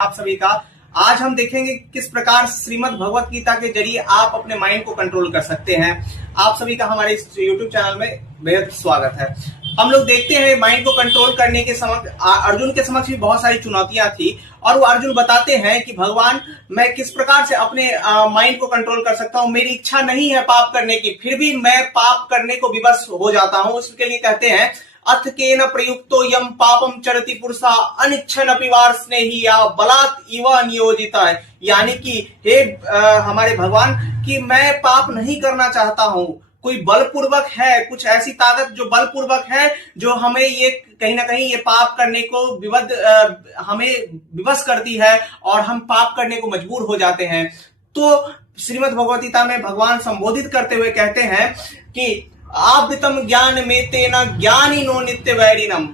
आप सभी का आज हम देखेंगे किस प्रकार श्रीमद् भगवत गीता के जरिए आप अपने माइंड को कंट्रोल कर सकते हैं। आप सभी का हमारे इस YouTube चैनल में बेहद स्वागत है। हम लोग देखते हैं माइंड को कंट्रोल करने के समक्ष अर्जुन के समक्ष भी बहुत सारी चुनौतियां थी और वो अर्जुन बताते हैं कि भगवान मैं किस प्रकार से अपने माइंड को कंट्रोल कर सकता हूं। मेरी इच्छा नहीं है पाप करने की, फिर भी मैं पाप करने को विवश हो जाता हूं। उसके लिए कहते हैं अथ केन प्रयुक्तो यम पापम चरति पुरुषा अनिच्छन अपिवार स्नेहिया बलात् इव नियोजिता है। यानी कि हे हमारे भगवान कि मैं पाप नहीं करना चाहता हूं, कोई बलपूर्वक है, कुछ ऐसी ताकत जो बलपूर्वक है जो हमें ये कहीं ना कहीं ये पाप करने को हमें विवश करती है और हम पाप करने को मजबूर हो जाते हैं। तो श्रीमद् भगवत गीता में भगवान संबोधित करते हुए कहते हैं कि आवृतम ज्ञान में तेना ज्ञानिनो नित्य वैरिणम।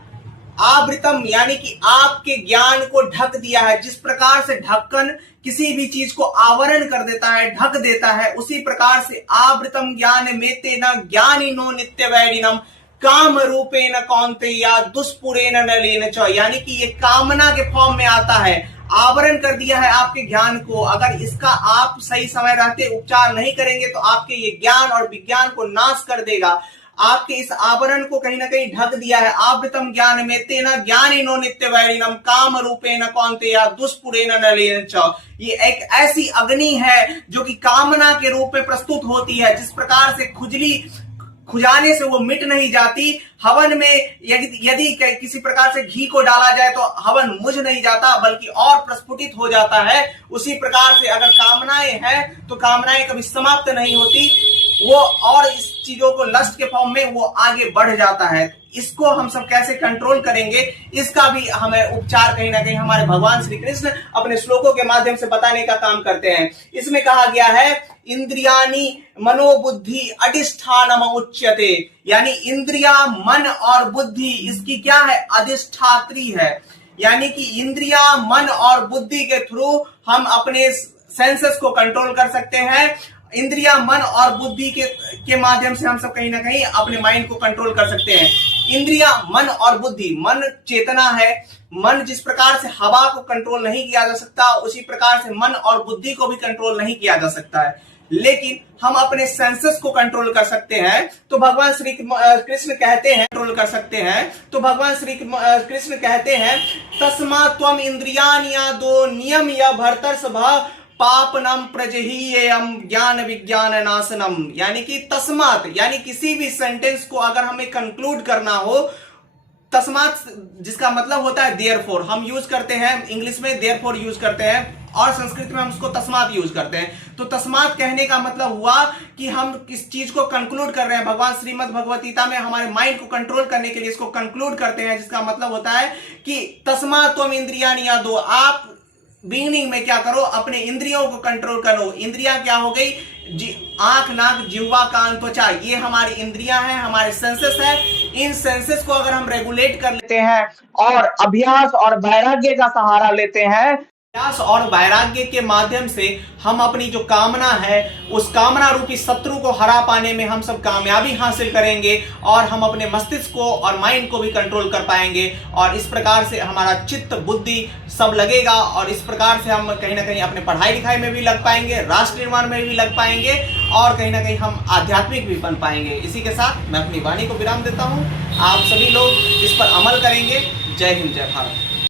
आवृतम यानी कि आपके ज्ञान को ढक दिया है। जिस प्रकार से ढक्कन किसी भी चीज को आवरण कर देता है, ढक देता है, उसी प्रकार से आवृतम ज्ञान में तेना ज्ञानिनो नित्य वैरिणम काम रूपेण कौन्तेया दुष्पुरेण नलेन च। यानी कि ये कामना के फॉर्म में आता है, आवरण कर दिया है आपके ज्ञान को। अगर इसका आप सही समय रहते उपचार नहीं करेंगे तो आपके ये ज्ञान और विज्ञान को नाश कर देगा। आपके इस आवरण को कहीं ना कहीं ढक दिया है। आवृतम ज्ञान में तेना ज्ञानिनो नित्य वैरिणम काम रूपेण कौन्तेया दुष्पुरेण नलेन च। ये एक ऐसी अग्नि है जो कि कामना के रूप में प्रस्तुत होती है। जिस प्रकार से खुजली खुजाने से वो मिट नहीं जाती, हवन में यदि किसी प्रकार से घी को डाला जाए तो हवन मुझ नहीं जाता बल्कि और प्रस्फुटित हो जाता है। उसी प्रकार से अगर कामनाएं हैं तो कामनाएं कभी समाप्त नहीं होती, वो और इस चीजों को लस्ट के फॉर्म में वो आगे बढ़ जाता है। इसको हम सब कैसे कंट्रोल करेंगे, इसका भी हमें उपचार कहीं ना कहीं हमारे भगवान श्री कृष्ण अपने श्लोकों के माध्यम से बताने का काम करते हैं। इसमें कहा गया है इंद्रियानी मनोबुद्धि अधिष्ठानम उच्यते। यानी इंद्रिया मन और बुद्धि इसकी क्या है, अधिष्ठात्री है। यानी कि इंद्रिया मन और बुद्धि के थ्रू हम अपने सेंसेस को कंट्रोल कर सकते हैं। इंद्रिया मन और बुद्धि के माध्यम से हम सब कहीं ना कहीं अपने माइंड को कंट्रोल कर सकते हैं। इंद्रिया मन और बुद्धि, मन चेतना है। मन जिस प्रकार से हवा को कंट्रोल नहीं किया जा सकता, उसी प्रकार से मन और बुद्धि को भी कंट्रोल नहीं किया जा सकता है, लेकिन हम अपने सेंसेस को कंट्रोल कर सकते हैं। तो भगवान श्री कृष्ण कहते हैं कंट्रोल कर सकते हैं। तो भगवान श्री कृष्ण कहते हैं तस्मा त्वम इंद्रियानिया दो नियम या भर्तर्षभा पापनम प्रजहीयम ज्ञान विज्ञान नाशनम। यानी कि तस्मात यानी किसी भी सेंटेंस को अगर हमें कंक्लूड करना हो, तस्मात जिसका मतलब होता है देयरफॉर, हम यूज करते हैं इंग्लिश में देयरफॉर यूज करते हैं और संस्कृत में हम उसको तस्मात यूज करते हैं। तो तस्मात कहने का मतलब हुआ कि हम किस चीज को कंक्लूड कर रहे हैं। भगवान श्रीमद् भगवत गीता में हमारे माइंड को कंट्रोल करने के लिए इसको कंक्लूड करते हैं, जिसका मतलब होता है कि तस्मात त्वम इंद्रियानिया दो। आप बिगिनिंग में क्या करो, अपने इंद्रियों को कंट्रोल करो। इंद्रियां क्या हो गई, आंख नाक जिह्वा कान त्वचा, ये हमारी इंद्रियां हैं, हमारे सेंसेस है। इन सेंसेस को अगर हम रेगुलेट कर लेते हैं और अभ्यास और वैराग्य का सहारा लेते हैं, अभ्यास और वैराग्य के माध्यम से हम अपनी जो कामना है उस कामना रूपी शत्रु को हरा पाने में हम सब कामयाबी हासिल करेंगे और हम अपने मस्तिष्क को और माइंड को भी कंट्रोल कर पाएंगे। और इस प्रकार से हमारा चित्त बुद्धि सब लगेगा और इस प्रकार से हम कहीं ना कहीं अपने पढ़ाई लिखाई में भी लग पाएंगे, राष्ट्र निर्माण में भी लग पाएंगे और कहीं ना कहीं हम आध्यात्मिक भी बन पाएंगे। इसी के साथ मैं अपनी वाणी को विराम देता हूँ। आप सभी लोग इस पर अमल करेंगे। जय हिंद, जय भारत।